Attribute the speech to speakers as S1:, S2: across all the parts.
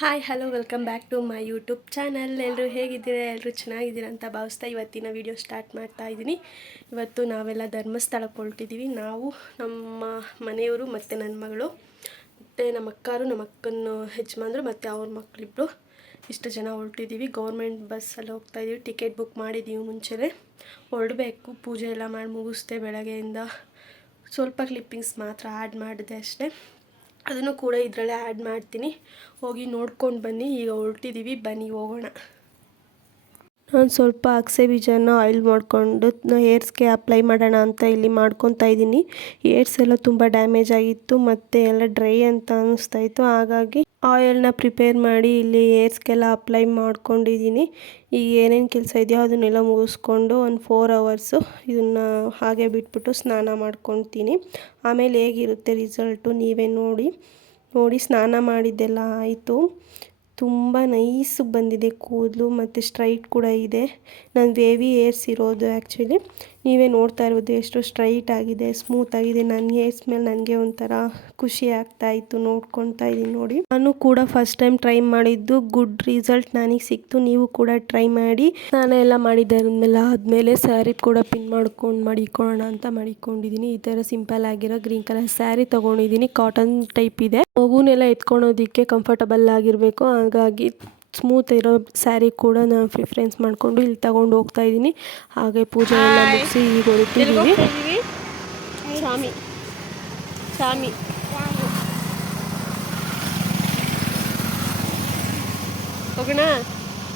S1: Hi hello welcome back to my YouTube channel ಎಲ್ಲರೂ ಹೇಗಿದ್ದೀರಾ? ಎಲ್ಲರೂ ಚೆನ್ನಾಗಿದ್ದೀರಾ ಅಂತ ಭಾವಿಸ್ತಾ ಇವತ್ತಿನ ವಿಡಿಯೋ ಸ್ಟಾರ್ಟ್ ಮಾಡ್ತಾ ಇದ್ದೀನಿ. ಇವತ್ತು ನಾವೆಲ್ಲ ಧರ್ಮಸ್ಥಳಕ್ಕೆ ಹೊರಟಿದ್ದೀವಿ. ನಾವು ನಮ್ಮ ಮನೆಯವರು ಮತ್ತು ನನ್ನ ಮಗಳು, ಮತ್ತು ನಮ್ಮ ಅಕ್ಕಾರು, ನಮ್ಮ ಅಕ್ಕನ ಮತ್ತು ಅವ್ರ ಮಕ್ಕಳಿಬ್ಬರು ಇಷ್ಟು ಜನ ಹೊರಟಿದ್ದೀವಿ. ಗೌರ್ಮೆಂಟ್ ಬಸ್ಸಲ್ಲಿ ಹೋಗ್ತಾ ಇದ್ದೀವಿ. ಟಿಕೆಟ್ ಬುಕ್ ಮಾಡಿದ್ದೀವಿ ಮುಂಚೆನೇ ಹೊರಡಬೇಕು. ಪೂಜೆ ಎಲ್ಲ ಮಾಡಿ ಮುಗಿಸ್ದೆ ಬೆಳಗ್ಗೆಯಿಂದ. ಸ್ವಲ್ಪ ಕ್ಲಿಪ್ಪಿಂಗ್ಸ್ ಮಾತ್ರ ಆ್ಯಡ್ ಮಾಡಿದೆ ಅಷ್ಟೇ. ಅದನ್ನು ಕೂಡ ಇದರಲ್ಲೇ ಆ್ಯಡ್ ಮಾಡ್ತೀನಿ. ಹೋಗಿ ನೋಡ್ಕೊಂಡು ಬನ್ನಿ. ಈಗ ಹೊರಟಿದ್ದೀವಿ ಬನ್ನಿ, ಹೋಗೋಣ. ನಾನು ಸ್ವಲ್ಪ ಅಗಸೆ ಬೀಜನ ಆಯಿಲ್ ಮಾಡಿಕೊಂಡು ಹೇರ್ಸ್ಗೆ ಅಪ್ಲೈ ಮಾಡೋಣ ಅಂತ ಇಲ್ಲಿ ಮಾಡ್ಕೊತಾ ಇದ್ದೀನಿ. ಹೇರ್ಸ್ ಎಲ್ಲ ತುಂಬ ಡ್ಯಾಮೇಜ್ ಆಗಿತ್ತು, ಮತ್ತು ಎಲ್ಲ ಡ್ರೈ ಅಂತ ಅನ್ನಿಸ್ತಾ ಇತ್ತು. ಹಾಗಾಗಿ ಆಯಿಲ್ನ ಪ್ರಿಪೇರ್ ಮಾಡಿ ಇಲ್ಲಿ ಏರ್ಸ್ಗೆಲ್ಲ ಅಪ್ಲೈ ಮಾಡ್ಕೊಂಡಿದ್ದೀನಿ. ಈಗ ಏನೇನು ಕೆಲಸ ಇದೆಯೋ ಅದನ್ನೆಲ್ಲ ಮುಗಿಸ್ಕೊಂಡು ಒಂದು ಫೋರ್ ಅವರ್ಸು ಇದನ್ನು ಹಾಗೆ ಬಿಟ್ಬಿಟ್ಟು ಸ್ನಾನ ಮಾಡ್ಕೊತೀನಿ ಆಮೇಲೆ ಹೇಗಿರುತ್ತೆ ರಿಸಲ್ಟು ನೀವೇ ನೋಡಿ. ನೋಡಿ ಸ್ನಾನ ಮಾಡಿದ್ದೆಲ್ಲ ಆಯಿತು. ತುಂಬ ನೈಸ್ ಬಂದಿದೆ ಕೂದಲು ಮತ್ತು ಸ್ಟ್ರೈಟ್ ಕೂಡ ಇದೆ. ನಾನು ವೇವಿ ಏರ್ಸ್ ಇರೋದು ಆ್ಯಕ್ಚುಲಿ ನೀವೇ ನೋಡ್ತಾ ಇರ್ಬೋದು ಎಷ್ಟು ಸ್ಟ್ರೈಟ್ ಆಗಿದೆ ಸ್ಮೂತ್ ಆಗಿದೆ. ನನ್ನ ಹೇರ್ ಮೇಲೆ ನನಗೆ ಒಂಥರ ಖುಷಿ ಆಗ್ತಾ ಇತ್ತು ನೋಡ್ಕೊತಾ ಇದ್ದೀನಿ ನೋಡಿ. ನಾನು ಕೂಡ ಫಸ್ಟ್ ಟೈಮ್ ಟ್ರೈ ಮಾಡಿದ್ದು ಗುಡ್ ರಿಸಲ್ಟ್ ನನಗೆ ಸಿಕ್ತು. ನೀವು ಕೂಡ ಟ್ರೈ ಮಾಡಿ. ನಾನು ಎಲ್ಲ ಮಾಡಿದ್ದಾದ್ಮೇಲೆ ಆದಮೇಲೆ ಸ್ಯಾರಿ ಕೂಡ ಪಿನ್ ಮಾಡ್ಕೊಂಡು ಮಾಡಿಕೊಳ್ಳೋಣ ಅಂತ ಮಾಡಿಕೊಂಡಿದ್ದೀನಿ. ಈ ಥರ ಸಿಂಪಲ್ ಆಗಿರೋ ಗ್ರೀನ್ ಕಲರ್ ಸ್ಯಾರಿ ತೊಗೊಂಡಿದ್ದೀನಿ. ಕಾಟನ್ ಟೈಪ್ ಇದೆ. ಮಗುನೆಲ್ಲ ಎತ್ಕೊಳೋದಕ್ಕೆ ಕಂಫರ್ಟಬಲ್ ಆಗಿರಬೇಕು. ಹಾಗಾಗಿ ಸ್ಮೂತ್ ಇರೋ ಸ್ಯಾರಿ ಕೂಡ ನಾನು ಪ್ರಿಫ್ರೆನ್ಸ್ ಮಾಡಿಕೊಂಡು ಇಲ್ಲಿ ತಗೊಂಡು ಹೋಗ್ತಾ ಇದ್ದೀನಿ. ಹಾಗೆ ಪೂಜೆ ಎಲ್ಲ ಮುಗಿಸಿ ಈಗ ಹೊರಟಿದ್ದೀವಿ. ಸ್ವಾಮಿ. ಸ್ವಾಮಿ. ಹೋಗೋಣ?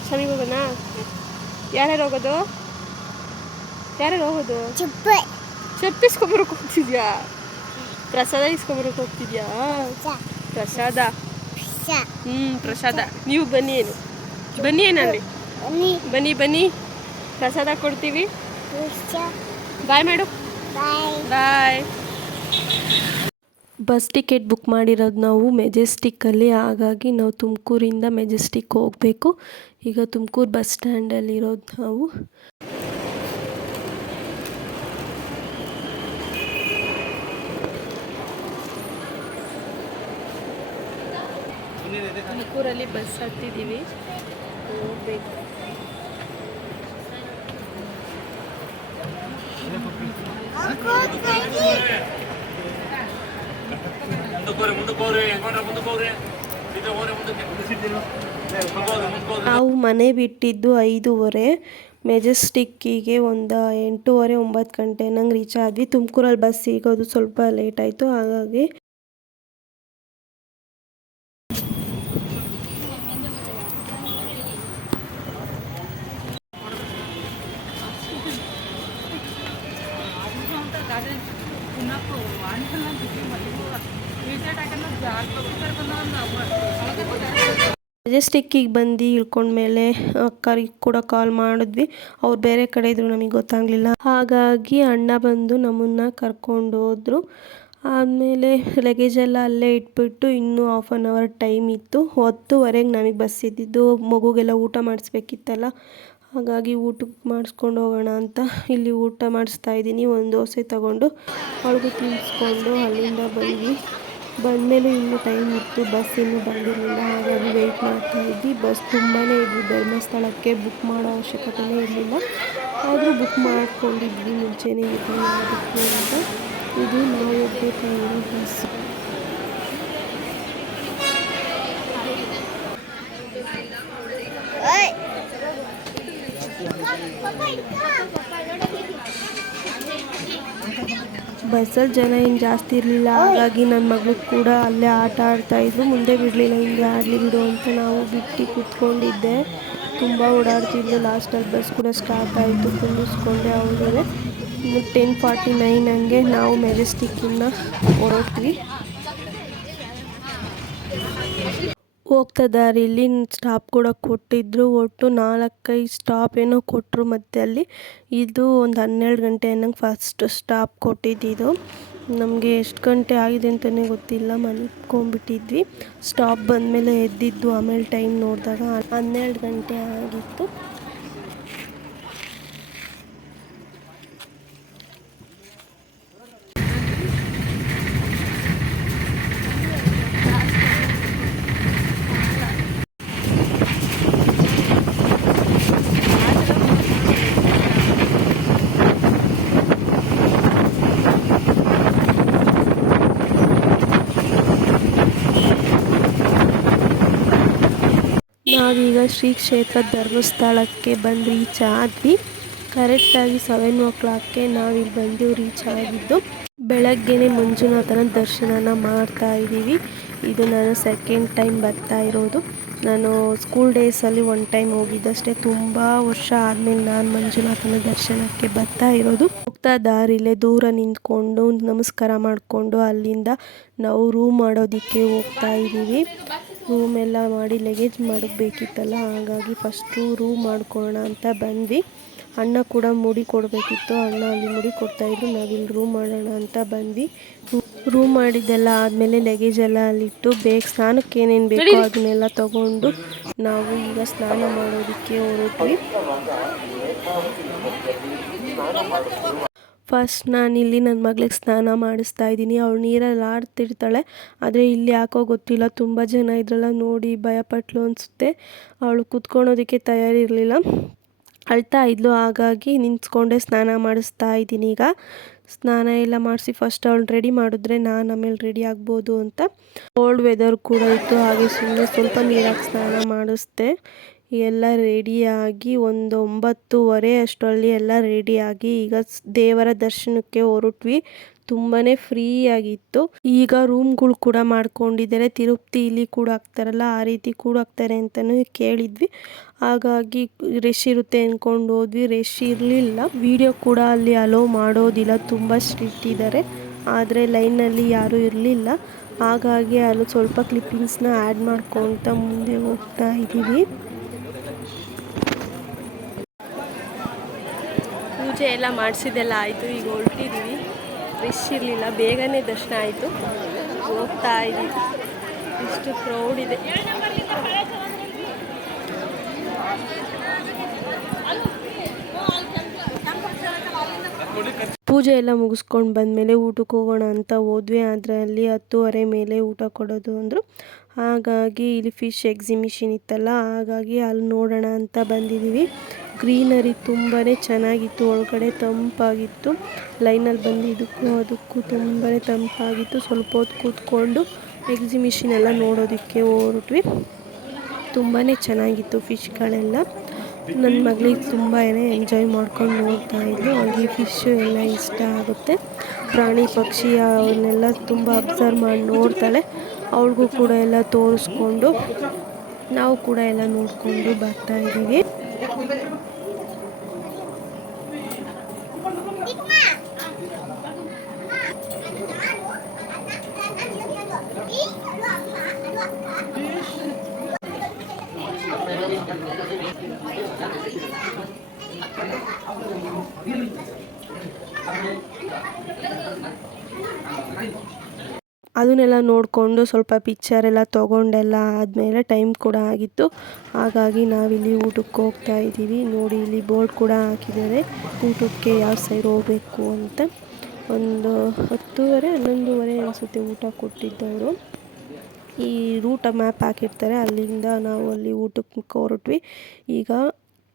S1: ಸ್ವಾಮಿಗೆ ಹೋಗೋಣ? ಯಾರ್ಯಾರು ಹೋಗೋದು? ಯಾರ್ಯಾರು ಹೋಗೋದು? ಚಪ್ಪು. ಇಸ್ಕೊಂಬರಕ್ಕೆ ಹೋಗ್ತಿದ್ಯಾ? ಪ್ರಸಾದ ಇಸ್ಕೊಬರಕ್ಕೆ ಹೋಗ್ತಿದ್ಯಾ? ಪ್ರಸಾದ. ಹ್ಞೂ ಪ್ರಸಾದ. ನೀವು ಬನ್ನಿ ಏನು ಬನ್ನಿ ಏನಲ್ಲಿ? ಬನ್ನಿ. ಬನ್ನಿ ಪ್ರಸಾದ ಕೊಡ್ತೀವಿ. Bye madam bye. Bus ticket book ಮಾಡಿರೋದು ನಾವು ಮೆಜೆಸ್ಟಿಕ್ಕಲ್ಲಿ ಹಾಗಾಗಿ ನಾವು ತುಮಕೂರಿಂದ ಮೆಜೆಸ್ಟಿಕ್ ಹೋಗಬೇಕು. ಈಗ ತುಮಕೂರು ಬಸ್ ಸ್ಟ್ಯಾಂಡಲ್ಲಿರೋದು ನಾವು. ತುಮಕೂರಲ್ಲಿ ಬಸ್ ಹತ್ತಿದ್ದೀವಿ. ನಾವು ಮನೆ ಬಿಟ್ಟಿದ್ದು ಐದೂವರೆ. ಮೆಜೆಸ್ಟಿಕ್ಕಿಗೆ ಒಂದು ಎಂಟೂವರೆ ಒಂಬತ್ತು ಗಂಟೆ. ನಂಗೆ ರೀಚ್ ಆದ್ವಿ. ತುಮಕೂರಲ್ಲಿ ಬಸ್ ಸಿಗೋದು ಸ್ವಲ್ಪ ಲೇಟ್ ಆಯಿತು. ಹಾಗಾಗಿ ಮೆಜೆಸ್ಟಿಕ್ಕಿಗೆ ಬಂದು ಇಳ್ಕೊಂಡ್ಮೇಲೆ ಅಕ್ಕರಿಗೆ ಕೂಡ ಕಾಲ್ ಮಾಡಿದ್ವಿ ಅವ್ರು ಬೇರೆ ಕಡೆ ಇದ್ರು ನಮಗೆ ಗೊತ್ತಾಗಲಿಲ್ಲ. ಹಾಗಾಗಿ ಅಣ್ಣ ಬಂದು ನಮ್ಮನ್ನು ಕರ್ಕೊಂಡು ಹೋದ್ರು. ಆದಮೇಲೆ ಲಗೇಜ್ ಎಲ್ಲ ಅಲ್ಲೇ ಇಟ್ಬಿಟ್ಟು ಇನ್ನೂ ಹಾಫ್ ಆನ್ ಅವರ್ ಟೈಮ್ ಇತ್ತು. ಹತ್ತುವರೆಗೆ ನಮಗೆ ಬಸ್ ಇದ್ದಿದ್ದು ಮಗುಗೆಲ್ಲ ಊಟ ಮಾಡಿಸ್ಬೇಕಿತ್ತಲ್ಲ ಹಾಗಾಗಿ ಊಟಕ್ಕೆ ಮಾಡಿಸ್ಕೊಂಡು ಹೋಗೋಣ ಅಂತ ಇಲ್ಲಿ ಊಟ ಮಾಡಿಸ್ತಾ ಇದ್ದೀನಿ. ಒಂದು ದೋಸೆ ತಗೊಂಡು ಅವಳಿಗೂ ತಿನ್ನಿಸ್ಕೊಂಡು ಅಲ್ಲಿಂದ ಬಂದ್ವಿ. ಬಂದಮೇಲೆ ಇನ್ನೂ ಟೈಮ್ ಇತ್ತು. ಬಸ್ ಇನ್ನೂ ಬಂದಿರಲಿಲ್ಲ. ಹಾಗಾಗಿ ವೆಯ್ಟ್ ಮಾಡ್ತಾ ಇದ್ವಿ. ಬಸ್ ತುಂಬಾ ಇದ್ವಿ. ಧರ್ಮಸ್ಥಳಕ್ಕೆ ಬುಕ್ ಮಾಡೋ ಅವಶ್ಯಕತೆಯೇ ಇರಲಿಲ್ಲ. ಆದರೂ ಬುಕ್ ಮಾಡ್ಕೊಂಡಿದ್ವಿ ಮುಂಚೆನೇ. ಅಂತ. ಇದು ನಾವು ಬಸ್ ಬಸ್ಸಲ್ಲಿ ಜನ ಏನು ಜಾಸ್ತಿ ಇರಲಿಲ್ಲ, ಹಾಗಾಗಿ ನನ್ನ ಮಗಳು ಕೂಡ ಅಲ್ಲೇ ಆಟ ಆಡ್ತಾ ಇದ್ರು ಮುಂದೆ ಬಿಡಲಿಲ್ಲ, ಹಿಂಗೆ ಆಡಲಿ ಬಿಡು ಅಂತ ನಾವು ಬಿಟ್ಟು ಕೂತ್ಕೊಂಡಿದ್ದೆ. ತುಂಬ ಓಡಾಡ್ತಿದ್ಲು. ಲಾಸ್ಟಲ್ಲಿ ಬಸ್ ಕೂಡ ಸ್ಟಾರ್ಟ್ ಆಯಿತು, ಕುಂದಿಸ್ಕೊಂಡೆ ಅವ್ರಿಗೆ ಟೆನ್ ಫಾರ್ಟಿ ನೈನ್ ಹಂಗೆ ನಾವು ಮೆಜೆಸ್ಟಿಕ್ಕಿಂದ ಹೊರಟ್ವಿ. ಹೋಗ್ತಾ ಇಲ್ಲಿ ಸ್ಟಾಪ್ ಕೂಡ ಕೊಟ್ಟಿದ್ದರು ಒಟ್ಟು ನಾಲ್ಕೈದು ಸ್ಟಾಪ್ ಏನೋ ಕೊಟ್ಟರು ಮತ್ತೆ ಅಲ್ಲಿ. ಇದು ಒಂದು ಹನ್ನೆರಡು ಗಂಟೆ ಅನ್ನಂಗೆ ಫಸ್ಟ್ ಸ್ಟಾಪ್ ಕೊಟ್ಟಿದ್ದಿದ್ದು ನಮಗೆ ಎಷ್ಟು ಗಂಟೆ ಆಗಿದೆ ಅಂತಲೇ ಗೊತ್ತಿಲ್ಲ. ಮಲ್ಕೊಂಬಿಟ್ಟಿದ್ವಿ ಸ್ಟಾಪ್ ಬಂದಮೇಲೆ ಎದ್ದಿದ್ದು ಆಮೇಲೆ ಟೈಮ್ ನೋಡಿದಾಗ ಹನ್ನೆರಡು ಗಂಟೆ ಆಗಿತ್ತು. ನಾವೀಗ ಶ್ರೀ ಕ್ಷೇತ್ರ ಧರ್ಮಸ್ಥಳಕ್ಕೆ ಬಂದು ರೀಚ್ ಆದ್ವಿ. ಕರೆಕ್ಟಾಗಿ ಸೆವೆನ್ ಓ ಕ್ಲಾಕ್ಗೆ ನಾವಿಲ್ಲಿ ಬಂದು ರೀಚ್ ಆಗಿದ್ದು, ಬೆಳಗ್ಗೆನೆ ಮಂಜುನಾಥನ ದರ್ಶನನ ಮಾಡ್ತಾ ಇದ್ದೀವಿ. ಇದು ನಾನು ಸೆಕೆಂಡ್ ಟೈಮ್ ಬರ್ತಾ ಇರೋದು. ನಾನು ಸ್ಕೂಲ್ ಡೇಸಲ್ಲಿ ಒನ್ ಟೈಮ್ ಹೋಗಿದ್ದಷ್ಟೇ. ತುಂಬ ವರ್ಷ ಆದಮೇಲೆ ನಾನು ಮಂಜುನಾಥನ ದರ್ಶನಕ್ಕೆ ಬರ್ತಾ ಇರೋದು. ಹೋಗ್ತಾ ದಾರಿಲೇ ದೂರ ನಿಂತ್ಕೊಂಡು ನಮಸ್ಕಾರ ಮಾಡಿಕೊಂಡು ಅಲ್ಲಿಂದ ನಾವು ರೂಮ್ ಮಾಡೋದಕ್ಕೆ ಹೋಗ್ತಾ ಇದ್ದೀವಿ. ರೂಮ್ ಎಲ್ಲ ಮಾಡಿ ಲಗೇಜ್ ಮಾಡಬೇಕಿತ್ತಲ್ಲ ಹಾಗಾಗಿ ಫಸ್ಟು ರೂಮ್ ಮಾಡ್ಕೊಳ್ಳೋಣ ಅಂತ ಬಂದ್ವಿ. ಅಣ್ಣ ಕೂಡ ಮುಡಿ ಕೊಡಬೇಕಿತ್ತು ಅಣ್ಣ ಅಲ್ಲಿ ಮುಡಿ ಕೊಡ್ತಾಯಿದ್ರು ನಾವಿಲ್ಲಿ ರೂಮ್ ಮಾಡೋಣ ಅಂತ ಬಂದ್ವಿ. ರೂಮ್ ಮಾಡಿದ್ದೆಲ್ಲ ಆದಮೇಲೆ ಲಗೇಜ್ ಎಲ್ಲ ಅಲ್ಲಿಟ್ಟು ಬೇಗ ಸ್ನಾನಕ್ಕೆ ಏನೇನು ಬೇಕೋ ಅದನ್ನೆಲ್ಲ ತಗೊಂಡು ನಾವು ಈಗ ಸ್ನಾನ ಮಾಡೋದಕ್ಕೆ ಹೊರಟ್ವಿ. ಫಸ್ಟ್ ಇಲ್ಲಿ ನನ್ನ ಮಗಳಿಗೆ ಸ್ನಾನ ಮಾಡಿಸ್ತಾ ಇದ್ದೀನಿ. ಅವಳು ನೀರಲ್ಲಿ ಆಡ್ತಿರ್ತಾಳೆ. ಆದರೆ ಇಲ್ಲಿ ಯಾಕೋ ಗೊತ್ತಿಲ್ಲ. ತುಂಬ ಜನ ಇದ್ರಲ್ಲ, ನೋಡಿ ಭಯಪಟ್ಲು ಅನಿಸುತ್ತೆ. ಅವಳು ಕುತ್ಕೊಳೋದಕ್ಕೆ ತಯಾರಿರಲಿಲ್ಲ. ಅಳ್ತಾ ಇದ್ಲು. ಹಾಗಾಗಿ ನಿಂತ್ಕೊಂಡೆ ಸ್ನಾನ ಮಾಡಿಸ್ತಾ ಇದ್ದೀನಿ ಈಗ. ಸ್ನಾನ ಎಲ್ಲ ಮಾಡಿಸಿ ಫಸ್ಟ್ ಅವಳು ರೆಡಿ ಮಾಡಿದ್ರೆ ನಾನು ಆಮೇಲೆ ರೆಡಿ ಆಗ್ಬೋದು ಅಂತ. ಕೋಲ್ಡ್ ವೆದರ್ ಕೂಡ ಇತ್ತು. ಹಾಗೆ ಸುಮ್ಮನೆ ಸ್ವಲ್ಪ ನೀರಾಗಿ ಸ್ನಾನ ಮಾಡಿಸ್ದೆ. ಎಲ್ಲ ರೆಡಿಯಾಗಿ ಒಂದು ಒಂಬತ್ತುವರೆ ಅಷ್ಟರಲ್ಲಿ ಎಲ್ಲ ರೆಡಿಯಾಗಿ ಈಗ ದೇವರ ದರ್ಶನಕ್ಕೆ ಹೊರಟ್ವಿ. ತುಂಬಾ ಫ್ರೀ ಆಗಿತ್ತು. ಈಗ ರೂಮ್ಗಳು ಕೂಡ ಮಾಡ್ಕೊಂಡಿದ್ದಾರೆ. ತಿರುಪತಿಲಿ ಕೂಡ ಹಾಕ್ತಾರಲ್ಲ, ಆ ರೀತಿ ಕೂಡ ಹಾಕ್ತಾರೆ ಅಂತಲೂ ಕೇಳಿದ್ವಿ. ಹಾಗಾಗಿ ರಶ್ ಇರುತ್ತೆ ಅಂದ್ಕೊಂಡು ಹೋದ್ವಿ. ರಶ್ ಇರಲಿಲ್ಲ. ವಿಡಿಯೋ ಕೂಡ ಅಲ್ಲಿ ಅಲೋ ಮಾಡೋದಿಲ್ಲ. ತುಂಬ ಸ್ಟ್ರಿಕ್ಟ್ ಇದ್ದಾರೆ ಆದರೆ ಲೈನಲ್ಲಿ ಯಾರೂ ಇರಲಿಲ್ಲ. ಹಾಗಾಗಿ ಅಲ್ಲಿ ಸ್ವಲ್ಪ ಕ್ಲಿಪ್ಪಿಂಗ್ಸ್ನ ಆ್ಯಡ್ ಮಾಡ್ಕೊತ ಮುಂದೆ ಹೋಗ್ತಾ ಇದ್ದೀವಿ. ಪೂಜೆ ಎಲ್ಲ ಮಾಡಿಸಿದೆಲ್ಲ ಆಯಿತು. ಈಗ ಹೊರಟಿದ್ದೀವಿ ರಿಶ್ ಇರಲಿಲ್ಲ. ಬೇಗನೆ ದರ್ಶನ ಆಯಿತು. ಹೋಗ್ತಾ ಇದ್ದೀವಿ ಇಷ್ಟು ಕ್ರೌಡ್ ಇದೆ. ಪೂಜೆ ಎಲ್ಲ ಮುಗಿಸ್ಕೊಂಡು ಬಂದಮೇಲೆ ಊಟಕ್ಕೆ ಹೋಗೋಣ ಅಂತ ಹೋದ್ವಿ. ಆದರೆ ಅಲ್ಲಿ ಹತ್ತುವರೆ ಮೇಲೆ ಊಟ ಕೊಡೋದು ಅಂದರು. ಹಾಗಾಗಿ ಇಲ್ಲಿ ಫಿಶ್ ಎಕ್ಸಿಬಿಷನ್ ಇತ್ತಲ್ಲ. ಹಾಗಾಗಿ ಅಲ್ಲಿ ನೋಡೋಣ ಅಂತ ಬಂದಿದ್ದೀವಿ ಗ್ರೀನರಿ ತುಂಬಾ ಚೆನ್ನಾಗಿತ್ತು, ಒಳಗಡೆ ತಂಪಾಗಿತ್ತು. ಲೈನಲ್ಲಿ ಬಂದಿದ್ದಕ್ಕೂ ಅದಕ್ಕೂ ತುಂಬಾ ತಂಪಾಗಿತ್ತು. ಸ್ವಲ್ಪ ಹೊತ್ತು ಕೂತ್ಕೊಂಡು ಎಕ್ಸಿಮಿಷನ್ ಎಲ್ಲ ನೋಡೋದಕ್ಕೆ ಹೊರಟ್ವಿ. ತುಂಬಾ ಚೆನ್ನಾಗಿತ್ತು ಫಿಶ್ಗಳೆಲ್ಲ ನನ್ನ ಮಗಳಿಗೆ ತುಂಬಾ ಎಂಜಾಯ್ ಮಾಡ್ಕೊಂಡು ನೋಡ್ತಾ ಇದ್ಲು. ಅವಳಿಗೆ ಫಿಶ್ಶು ಎಲ್ಲ ಇಷ್ಟ ಆಗುತ್ತೆ. ಪ್ರಾಣಿ ಪಕ್ಷಿ ಅವನ್ನೆಲ್ಲ ತುಂಬ ಅಬ್ಸರ್ವ್ ಮಾಡಿ ನೋಡ್ತಾಳೆ. ಅವಳಿಗೂ ಕೂಡ ಎಲ್ಲ ತೋರಿಸ್ಕೊಂಡು ನಾವು ಕೂಡ ಎಲ್ಲ ನೋಡಿಕೊಂಡು ಬರ್ತಾ ಇದ್ದೀವಿ. ಅದನ್ನೆಲ್ಲ ನೋಡಿಕೊಂಡು ಸ್ವಲ್ಪ ಪಿಕ್ಚರ್ ಎಲ್ಲ ತೊಗೊಂಡೆಲ್ಲ ಆದಮೇಲೆ ಟೈಮ್ ಕೂಡ ಆಗಿತ್ತು. ಹಾಗಾಗಿ ನಾವಿಲ್ಲಿ ಊಟಕ್ಕೆ ಹೋಗ್ತಾ ಇದ್ದೀವಿ. ನೋಡಿ, ಇಲ್ಲಿ ಬೋರ್ಡ್ ಕೂಡ ಹಾಕಿದ್ದಾರೆ. ಊಟಕ್ಕೆ ಯಾವ ಸೈಡ್ ಹೋಗಬೇಕು ಅಂತ. ಒಂದು ಹತ್ತುವರೆ, ಹನ್ನೊಂದುವರೆ ಅನಿಸುತ್ತೆ ಊಟ ಕೊಟ್ಟಿದ್ದವರು. ಈ ರೂಟ ಮ್ಯಾಪ್ ಹಾಕಿರ್ತಾರೆ, ಅಲ್ಲಿಂದ ನಾವು ಅಲ್ಲಿ ಊಟಕ್ಕೆ ಹೊರಟ್ವಿ. ಈಗ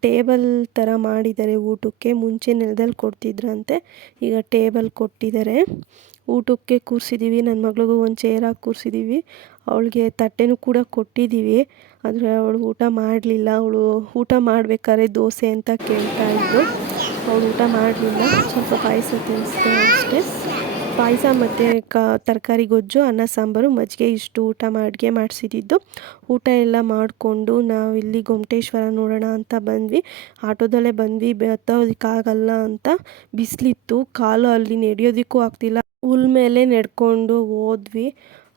S1: ಟೇಬಲ್ ಥರ ಮಾಡಿದ್ದಾರೆ ಊಟಕ್ಕೆ, ಮುಂಚೆ ನೆಲದಲ್ಲಿ ಕೊಡ್ತಿದ್ರಂತೆ, ಈಗ ಟೇಬಲ್ ಕೊಟ್ಟಿದ್ದಾರೆ. ಊಟಕ್ಕೆ ಕೂರಿಸಿದ್ದೀವಿ ನನ್ನ ಮಗಳಿಗೂ ಒಂದು ಚೇರ್ ಹಾಕಿ ಕೂರಿಸಿದ್ದೀವಿ ಅವಳಿಗೆ ತಟ್ಟೆನೂ ಕೂಡ ಕೊಟ್ಟಿದ್ದೀವಿ ಆದರೆ ಅವಳು ಊಟ ಮಾಡಲಿಲ್ಲ. ಅವಳು ಊಟ ಮಾಡಬೇಕಾದ್ರೆ ದೋಸೆ ಅಂತ ಕೇಳ್ತಾ ಇದ್ಳು ಅವಳು ಊಟ ಮಾಡಲಿಲ್ಲ, ಸ್ವಲ್ಪ ಪಾಯಸ ತಿನ್ನಿಸ್ದೆ ಅಷ್ಟೇ. ಪಾಯಸ ಮತ್ತು ಕ, ತರಕಾರಿ, ಗೊಜ್ಜು, ಅನ್ನ, ಸಾಂಬಾರು, ಮಜ್ಜಿಗೆ ಇಷ್ಟು ಊಟ ಅಡುಗೆ ಮಾಡಿಸಿದ್ದು ಊಟ ಎಲ್ಲ ಮಾಡಿಕೊಂಡು ನಾವಿಲ್ಲಿ ಗೊಮಟೇಶ್ವರ ನೋಡೋಣ ಅಂತ ಬಂದ್ವಿ. ಆಟೋದಲ್ಲೇ ಬಂದ್ವಿ. ಬತ್ತೋದಕ್ಕಾಗಲ್ಲ ಅಂತ ಬಿಸಿಲಿತ್ತು. ಕಾಲು ಅಲ್ಲಿ ನಡೆಯೋದಕ್ಕೂ ಆಗ್ತಿಲ್ಲ. ಹುಲ್ ಮೇಲೆ ನಡ್ಕೊಂಡು ಹೋದ್ವಿ.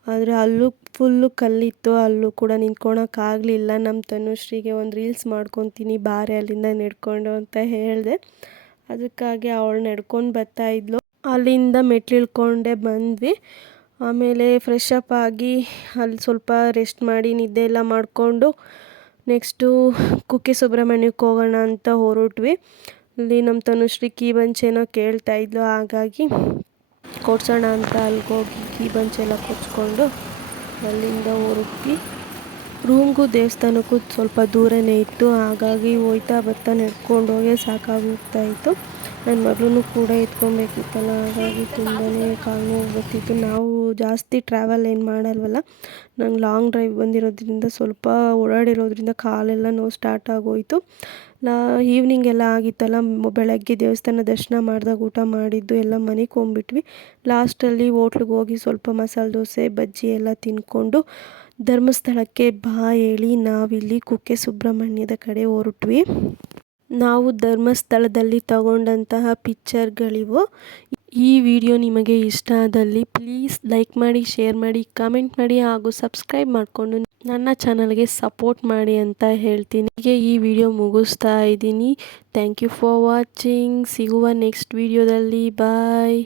S1: ಆದರೆ ಅಲ್ಲೂ ಫುಲ್ಲು ಕಲ್ಲಿತ್ತು. ಅಲ್ಲೂ ಕೂಡ ನಿಂತ್ಕೊಳಕ್ಕಾಗಲಿಲ್ಲ ನಮ್ಮ ತನುಶ್ರೀಗೆ ಒಂದು ರೀಲ್ಸ್ ಮಾಡ್ಕೊತೀನಿ. ಬಾರೆ ಅಲ್ಲಿಂದ ನಡ್ಕೊಂಡು ಅಂತ ಹೇಳಿದೆ. ಅದಕ್ಕಾಗಿ ಅವಳು ನಡ್ಕೊಂಡು ಬರ್ತಾ ಇದ್ಲು. ಅಲ್ಲಿಂದ ಮೆಟ್ಲು ಇಳ್ಕೊಂಡೆ ಬಂದ್ವಿ. ಆಮೇಲೆ ಫ್ರೆಶ್ ಅಪ್ ಆಗಿ ಅಲ್ಲಿ ಸ್ವಲ್ಪ ರೆಸ್ಟ್ ಮಾಡಿ ನಿದ್ದೆ ಎಲ್ಲ ಮಾಡಿಕೊಂಡು ನೆಕ್ಸ್ಟು ಕುಕ್ಕೆ ಸುಬ್ರಹ್ಮಣ್ಯಕ್ಕೆ ಹೋಗೋಣ ಅಂತ ಹೊರಟ್ವಿ. ಅಲ್ಲಿ ನಮ್ಮ ತನುಶ್ರೀ ಕೀ ಬಂಚೇನೋ ಕೇಳ್ತಾ ಇದ್ಲು, ಹಾಗಾಗಿ ಕೊಡ್ಸೋಣ ಅಂತ ಅಲ್ಲಿಗೆ ಹೋಗಿ ಕೀ ಬಂಚೆಲ್ಲ ಕೊಚ್ಕೊಂಡು ಅಲ್ಲಿಂದ ಹೊರಟ್ವಿ. ರೂಮ್ಗೂ ದೇವಸ್ಥಾನಕ್ಕೂ ಸ್ವಲ್ಪ ದೂರನೇ ಇತ್ತು, ಹಾಗಾಗಿ ಹೋಯ್ತಾ ಬರ್ತಾ ನಡ್ಕೊಂಡು ಹೋಗಿ ಸಾಕಾಗೋಗ್ತಾ ಇತ್ತು. ನನ್ನ ಮಗಳೂ ಕೂಡ ಎತ್ಕೊಬೇಕಿತ್ತಲ್ಲ, ಹಾಗಾಗಿ ತುಂಬಾ ಕಾಲು ನೋವು ನಾವು ಜಾಸ್ತಿ ಟ್ರಾವೆಲ್ ಏನು ಮಾಡಲ್ವಲ್ಲ, ನಂಗೆ ಲಾಂಗ್ ಡ್ರೈವ್ ಬಂದಿರೋದ್ರಿಂದ ಸ್ವಲ್ಪ ಓಡಾಡಿರೋದ್ರಿಂದ ಕಾಲೆಲ್ಲ ನೋವು ಸ್ಟಾರ್ಟ್ ಆಗೋಯಿತು. ನಾ ಈವ್ನಿಂಗ್ ಎಲ್ಲ ಆಗಿತ್ತಲ್ಲ, ಬೆಳಗ್ಗೆ ದೇವಸ್ಥಾನ ದರ್ಶನ ಮಾಡಿದಾಗ ಊಟ ಮಾಡಿದ್ದು, ಎಲ್ಲ ಮನೆಗೆ ಹೋಗ್ಬಿಟ್ವಿ. ಲಾಸ್ಟಲ್ಲಿ ಹೋಟ್ಲಿಗೆ ಹೋಗಿ ಸ್ವಲ್ಪ ಮಸಾಲೆ ದೋಸೆ, ಬಜ್ಜಿ ಎಲ್ಲ ತಿಂದ್ಕೊಂಡು ಧರ್ಮಸ್ಥಳಕ್ಕೆ ಬಾ ಹೇಳಿ ನಾವಿಲ್ಲಿ ಕುಕ್ಕೆ ಸುಬ್ರಹ್ಮಣ್ಯದ ಕಡೆ ಹೊರಟ್ವಿ. ನಾವು ಧರ್ಮಸ್ಥಳದಲ್ಲಿ ತಗೊಂಡಂತಹ ಪಿಕ್ಚರ್ಗಳಿವು. ಈ ವಿಡಿಯೋ ನಿಮಗೆ ಇಷ್ಟ ಆದಲ್ಲಿ ಪ್ಲೀಸ್ ಲೈಕ್ ಮಾಡಿ, ಶೇರ್ ಮಾಡಿ, ಕಮೆಂಟ್ ಮಾಡಿ ಹಾಗೂ ಸಬ್ಸ್ಕ್ರೈಬ್ ಮಾಡಿಕೊಂಡು ನನ್ನ ಚಾನಲ್ಗೆ ಸಪೋರ್ಟ್ ಮಾಡಿ ಅಂತ ಹೇಳ್ತೀನಿ. ಹೀಗೆ ಈ ವಿಡಿಯೋ ಮುಗಿಸ್ತಾ ಇದ್ದೀನಿ. Thank you for watching. ಸಿಗುವ ನೆಕ್ಸ್ಟ್ ವಿಡಿಯೋದಲ್ಲಿ. ಬಾಯ್.